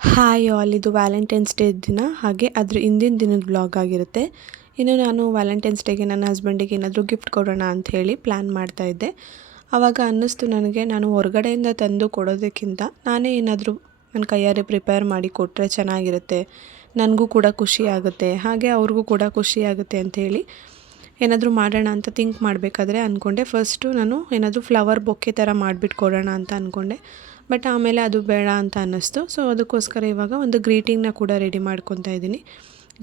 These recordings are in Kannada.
ಹಾಯ್ ಆಲ್, ಇದು ವ್ಯಾಲೆಂಟೈನ್ಸ್ ಡೇ ದಿನ, ಹಾಗೆ ಅದ್ರ ಹಿಂದಿನ ದಿನದ ಬ್ಲಾಗ್ ಆಗಿರುತ್ತೆ. ಇನ್ನು ನಾನು ವ್ಯಾಲೆಂಟೈನ್ಸ್ ಡೇಗೆ ನನ್ನ ಹಸ್ಬೆಂಡಿಗೆ ಏನಾದರೂ ಗಿಫ್ಟ್ ಕೊಡೋಣ ಅಂತ ಹೇಳಿ ಪ್ಲ್ಯಾನ್ ಮಾಡ್ತಾಯಿದ್ದೆ. ಆವಾಗ ಅನ್ನಿಸ್ತು ನನಗೆ, ನಾನು ಹೊರಗಡೆಯಿಂದ ತಂದು ಕೊಡೋದಕ್ಕಿಂತ ನಾನೇ ಏನಾದರೂ ನನ್ನ ಕೈಯಾರೆ ಪ್ರಿಪೇರ್ ಮಾಡಿ ಕೊಟ್ಟರೆ ಚೆನ್ನಾಗಿರುತ್ತೆ, ನನಗೂ ಕೂಡ ಖುಷಿ ಆಗುತ್ತೆ, ಹಾಗೆ ಅವ್ರಿಗೂ ಕೂಡ ಖುಷಿ ಆಗುತ್ತೆ ಅಂಥೇಳಿ ಏನಾದರೂ ಮಾಡೋಣ ಅಂತ ಥಿಂಕ್ ಮಾಡಬೇಕಾದ್ರೆ ಅಂದ್ಕೊಂಡೆ. ಫಸ್ಟು ನಾನು ಏನಾದರೂ ಫ್ಲವರ್ ಬೊಕ್ಕೆ ಥರ ಮಾಡಿಬಿಟ್ಟು ಕೊಡೋಣ ಅಂತ ಅಂದ್ಕೊಂಡೆ. ಬಟ್ ಆಮೇಲೆ ಅದು ಬೇಡ ಅಂತ ಅನ್ನಿಸ್ತು. ಸೊ ಅದಕ್ಕೋಸ್ಕರ ಇವಾಗ ಒಂದು ಗ್ರೀಟಿಂಗ್ನ ಕೂಡ ರೆಡಿ ಮಾಡ್ಕೊತಾ ಇದ್ದೀನಿ.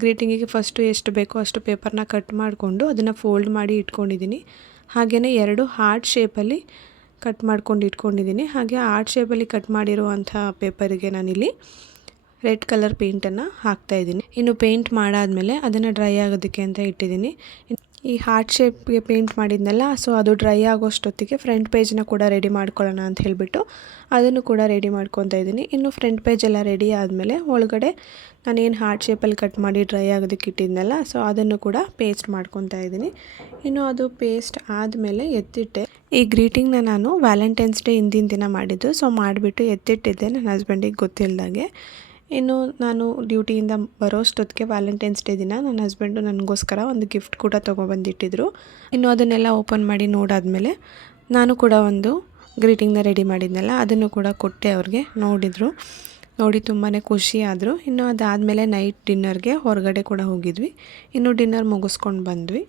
ಗ್ರೀಟಿಂಗಿಗೆ ಫಸ್ಟು ಎಷ್ಟು ಬೇಕೋ ಅಷ್ಟು ಪೇಪರ್ನ ಕಟ್ ಮಾಡಿಕೊಂಡು ಅದನ್ನು ಫೋಲ್ಡ್ ಮಾಡಿ ಇಟ್ಕೊಂಡಿದ್ದೀನಿ. ಹಾಗೆಯೇ 2 ಹಾರ್ಟ್ ಶೇಪಲ್ಲಿ ಕಟ್ ಮಾಡ್ಕೊಂಡು ಇಟ್ಕೊಂಡಿದ್ದೀನಿ. ಹಾಗೆ ಹಾರ್ಟ್ ಶೇಪಲ್ಲಿ ಕಟ್ ಮಾಡಿರುವಂಥ ಪೇಪರಿಗೆ ನಾನಿಲ್ಲಿ ರೆಡ್ ಕಲರ್ ಪೇಂಟನ್ನು ಹಾಕ್ತಾಯಿದ್ದೀನಿ. ಇನ್ನು ಪೇಂಟ್ ಮಾಡಾದಮೇಲೆ ಅದನ್ನು ಡ್ರೈ ಆಗೋದಕ್ಕೆ ಅಂತ ಇಟ್ಟಿದ್ದೀನಿ. ಈ ಹಾರ್ಟ್ ಶೇಪ್ಗೆ ಪೇಂಟ್ ಮಾಡಿದ್ನಲ್ಲ, ಸೊ ಅದು ಡ್ರೈ ಆಗೋಷ್ಟೊತ್ತಿಗೆ ಫ್ರಂಟ್ ಪೇಜ್ನ ಕೂಡ ರೆಡಿ ಮಾಡ್ಕೊಳ್ಳೋಣ ಅಂತ ಹೇಳಿಬಿಟ್ಟು ಅದನ್ನು ಕೂಡ ರೆಡಿ ಮಾಡ್ಕೊತಾ ಇದ್ದೀನಿ. ಇನ್ನು ಫ್ರಂಟ್ ಪೇಜ್ ಎಲ್ಲ ರೆಡಿ ಆದಮೇಲೆ ಒಳಗಡೆ ನಾನೇನು ಹಾರ್ಟ್ ಶೇಪಲ್ಲಿ ಕಟ್ ಮಾಡಿ ಡ್ರೈ ಆಗೋದಕ್ಕೆ ಇಟ್ಟಿದ್ನಲ್ಲ, ಸೊ ಅದನ್ನು ಕೂಡ ಪೇಸ್ಟ್ ಮಾಡ್ಕೊತಾ ಇದ್ದೀನಿ. ಇನ್ನು ಅದು ಪೇಸ್ಟ್ ಆದಮೇಲೆ ಎತ್ತಿಟ್ಟೆ. ಈ ಗ್ರೀಟಿಂಗ್ನ ನಾನು ವ್ಯಾಲೆಂಟೈನ್ಸ್ ಡೇ ಹಿಂದಿನ ದಿನ ಮಾಡಿದ್ದು. ಸೊ ಮಾಡಿಬಿಟ್ಟು ಎತ್ತಿಟ್ಟಿದ್ದೆ ನನ್ನ ಹಸ್ಬೆಂಡಿಗೆ ಗೊತ್ತಿಲ್ಲದಾಗೆ. ಇನ್ನು ನಾನು ಡ್ಯೂಟಿಯಿಂದ ಬರೋಷ್ಟೊತ್ತಿಗೆ ವ್ಯಾಲೆಂಟೈನ್ಸ್ ಡೇ ದಿನ ನನ್ನ ಹಸ್ಬೆಂಡು ನನಗೋಸ್ಕರ ಒಂದು ಗಿಫ್ಟ್ ಕೂಡ ತೊಗೊಬಂದಿಟ್ಟಿದ್ರು. ಇನ್ನು ಅದನ್ನೆಲ್ಲ ಓಪನ್ ಮಾಡಿ ನೋಡಾದಮೇಲೆ ನಾನು ಕೂಡ ಒಂದು ಗ್ರೀಟಿಂಗ್ನ ರೆಡಿ ಮಾಡಿದ್ನಲ್ಲ, ಅದನ್ನು ಕೂಡ ಕೊಟ್ಟೆ. ಅವ್ರಿಗೆ ನೋಡಿದರು, ನೋಡಿ ತುಂಬಾ ಖುಷಿ ಆದರು. ಇನ್ನು ಅದಾದಮೇಲೆ ನೈಟ್ ಡಿನ್ನರ್ಗೆ ಹೊರಗಡೆ ಕೂಡ ಹೋಗಿದ್ವಿ. ಇನ್ನು ಡಿನ್ನರ್ ಮುಗಿಸ್ಕೊಂಡು ಬಂದ್ವಿ.